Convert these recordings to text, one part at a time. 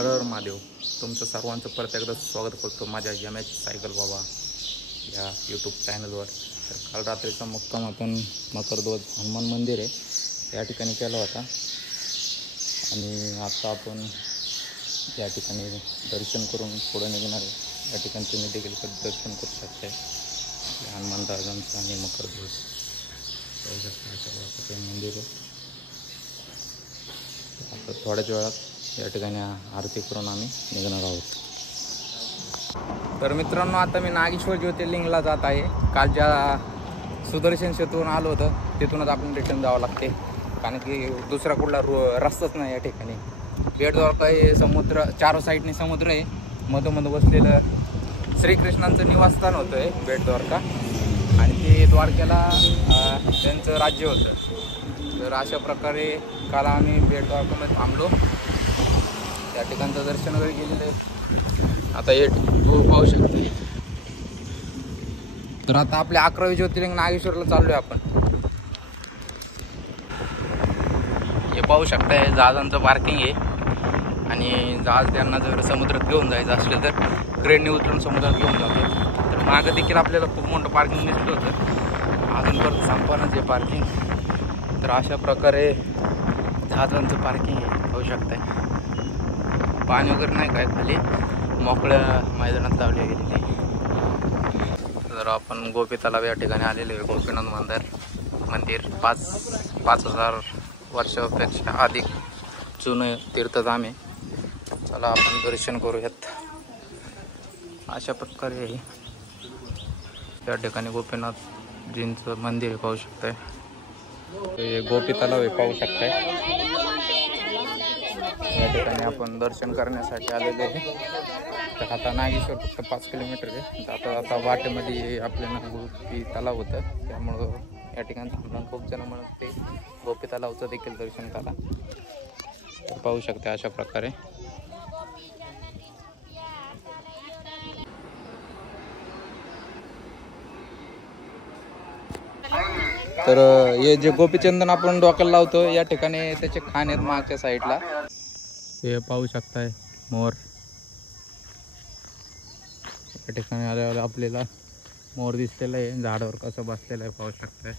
हर हर महादेव. तुमचं सर्वांचं परत एकदा स्वागत करतो माझ्या MH सायकल बाबा या यूट्यूब चॅनलवर. तर काल रात्रीचा मुक्काम आपण मकरध्वज हनुमान मंदिर आहे या ठिकाणी केला होता आणि आता आपण या ठिकाणी दर्शन करून पुढे निघणार आहे. या ठिकाणी तुम्ही देखील दर्शन करू शकता हनुमान दादांचं आणि मकरध्वज मंदिर आहे. आता थोड्याच वेळात या ठिकाणी आरती करून आम्ही निघणार आहोत. तर मित्रांनो, आता मी नागेश्वर ज्योतिर्लिंगला जात आहे. काल ज्या सुदर्शन सेतून आलो होतं तिथूनच आपण रिटर्न जावं लागते, कारण की दुसरा कुठला रस्ताच नाही. या ठिकाणी बेटद्वारका हे समुद्र, चार साईडने समुद्र आहे. मधोमध बसलेलं श्रीकृष्णांचं निवासस्थान होतं आहे बेटद्वारका, आणि ते द्वारकेला त्यांचं राज्य होतं. तर अशा प्रकारे काल आम्ही बेटद्वारकामध्ये थांबलो, त्या ठिकाणचं दर्शन वगैरे केलेलं आहे. आता हे पाहू शकते. तर आता आपल्या 11वे ज्योतिर्लिंग नागेश्वरला चाललोय आपण. हे पाहू शकताय जहाजांचं पार्किंग आहे, आणि जहाज त्यांना जर समुद्रात घेऊन जायचं असलं तर क्रेनने उतरून समुद्रात घेऊन जातो. तर मागं देखील आपल्याला खूप मोठं पार्किंग दिसलं होतं, अजून परत संपवणच आहे पार्किंग. तर अशा प्रकारे जहाजांचं पार्किंग आहे, पाहू शकताय. पाणी वगैरे नाही काय, खाली मोकळ्या मैदानात लावले गेलेले. तर आपण गोपी तलाव या ठिकाणी आलेलो आहे. गोपीनाथ मंदिर 5,000 वर्षापेक्षा अधिक जुनं तीर्थधाम आहे. चला आपण दर्शन करूयात. अशा प्रकारे या ठिकाणी गोपीनाथजींचं मंदिर आहे, पाहू शकताय. हे गोपी तलाव आहे, पाहू शकताय. या ठिकाणी आपण दर्शन करण्यासाठी आलेलो आहे. तर आता नागेश्वर फक्त 5 किलोमीटर आहे. आता वाटेमध्ये आपल्याला गोपी तलाव होतं, त्यामुळं या ठिकाणी थांबून खूप जण म्हणत ते गोपी तलावचं देखील दर्शन करा. तर पाहू शकता अशा प्रकारे. तर हे जे गोपीचंदन आपण डोक्याला लावतो या ठिकाणी त्याचे खान आहेत मागच्या साईडला. हे पाहू शकताय मोर. या ठिकाणी आल्यावर आपल्याला मोर दिसलेला आहे, झाडावर कसं बसलेलं आहे, पाहू शकताय.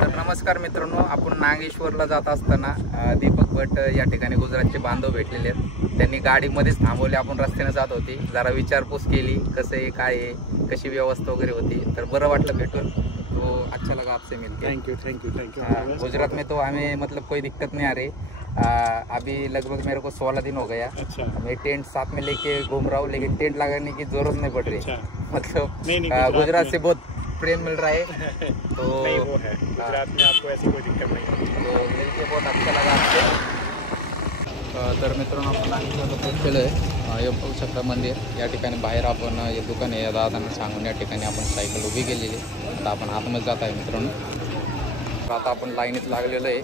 तर नमस्कार मित्रांनो, आपण नागेश्वरला जात असताना दीपक भट या ठिकाणी गुजरातचे बांधव भेटलेले आहेत. त्यांनी गाडीमध्येच थांबवले. आपण रस्त्याने जात होती, जरा विचारपूस केली कसं आहे, काय आहे, कशी व्यवस्था वगैरे होती. तर बरं वाटलं भेटून. तो अच्छा लगा आपसे मिलकर. Thank you. गुजरात में तो हमें मतलब कोई दिक्कत नहीं आ रही. अभी लगभग मेरे को 16 दिन हो गया. अच्छा. मैं टेंट साथ में लेके घूम रहा हूँ, लेकिन टेंट लगाने की जरूरत नहीं पड़ रही. अच्छा. मतलब नहीं, गुजरात से बहुत प्रेम मिल रहा है. तो नहीं, वो है गुजरात में आपको ऐसी कोई दिक्कत नहीं है. तो मिलके बहुत अच्छा लगा आपसे. तर मित्रांनो, आपण नागेश्वरला पोहोचलेलो आहे. हे पाहू शकता मंदिर. या ठिकाणी बाहेर आपण हे दुकान आहे, दादांना सांगून या ठिकाणी आपण सायकल उभी केलेली आहे. आता आपण आतमध्ये जात आहे मित्रांनो. तर आता आपण लाईनीत लागलेलो आहे.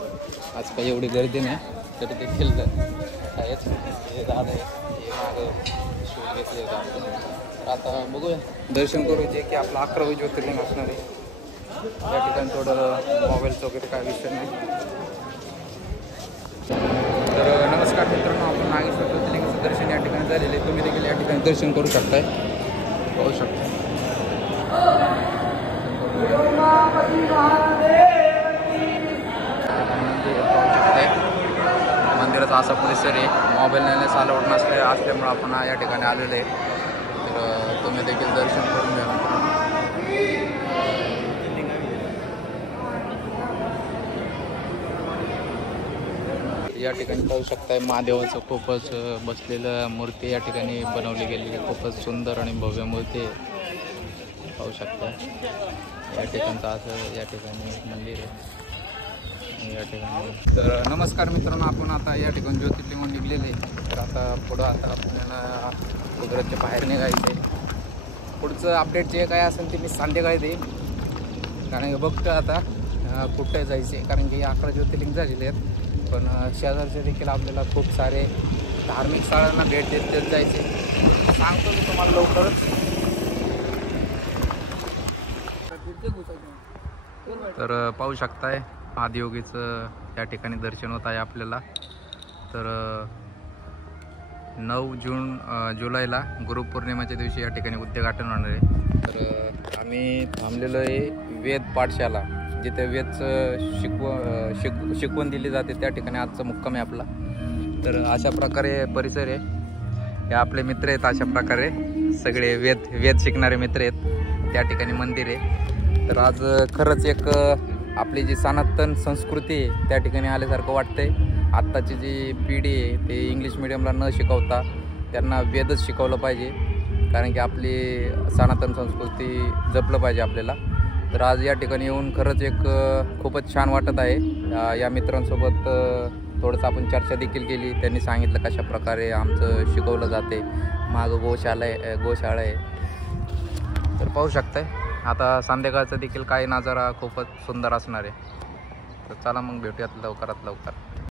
आज काही एवढी गर्दी नाही, तरी देखील आहेच. हे दादा आहे, हे मागं शूज घेतले आपण. तर आता बघूया, दर्शन करू जे की आपलं 11वे ज्योतिर्लिंग असणार आहे. या ठिकाणी थोडं मोबाईलचं वगैरे काय विषय नाही. तर नमस्कार मित्रांनो, आपण नागेश्वर ज्योतिर्लिंगाचं दर्शन या ठिकाणी झालेलं आहे. तुम्ही देखील या ठिकाणी दर्शन करू शकताय, पाहू शकता. मंदिराचा असा परिसर आहे. मोबाईल नेण्यास अलाउड असल्यामुळे आपण या ठिकाणी आलेलो आहे. तर तुम्ही देखील दर्शन करून घ्या मित्रांनो. या ठिकाणी पाहू शकताय महादेवाचं खूपच बसलेलं मूर्ती या ठिकाणी बनवली गेलेली. खूपच सुंदर आणि भव्य मूर्ती आहे, पाहू शकता. या ठिकाणचं असं या ठिकाणी मंदिर आहे या ठिकाणी. तर नमस्कार मित्रांनो, आपण आता या ठिकाणी ज्योतिर्लिंग निघलेले. तर आता पुढं आता आपल्याला गुजरातच्या बाहेर निघायचं आहे. पुढचं अपडेट जे काय असेल ते मी संध्याकाळी देईन, कारण बघतो आता कुठे जायचे. कारण की 11 ज्योतिर्लिंग झालेले आहेत, पण शेजारचे देखील आपल्याला खूप सारे धार्मिक स्थळांना भेट देत जायचे. सांगतो मी तुम्हाला लवकरच. तर पाहू शकताय आदियोगीचं त्या ठिकाणी दर्शन होत आहे आपल्याला. तर 9 जुलैला गुरुपौर्णिमेच्या दिवशी या ठिकाणी उद्घाटन होणार आहे. तर आम्ही थांबलेलो आहे वेद पाठशाला, जिथे वेदचं शिकवण दिली जाते त्या ठिकाणी आजचा मुक्काम आहे आपला. तर अशा प्रकारे परिसर आहे. हे आपले मित्र आहेत, अशा प्रकारे सगळे वेद शिकणारे मित्र आहेत. त्या ठिकाणी मंदिर आहे. तर आज खरंच एक आपली जी सनातन संस्कृती आहे त्या ठिकाणी आल्यासारखं वाटतंय. आत्ताची जी पिढी आहे ते इंग्लिश मिडियमला न शिकवता त्यांना वेदच शिकवलं पाहिजे, कारण की आपली सनातन संस्कृती जपलं पाहिजे आपल्याला. तर आज या ठिकाणी येऊन खरंच एक खूपच छान वाटत आहे. या मित्रांसोबत थोडंसं आपण चर्चा देखील केली. त्यांनी सांगितलं कशा प्रकारे आमचं शिकवलं जाते. मागं गोशाळा आहे. तर पाहू शकताय आता संध्याकाळचा देखील काही नजारा खूपच सुंदर असणार आहे. तर चला मग भेटूयात लवकरात लवकर.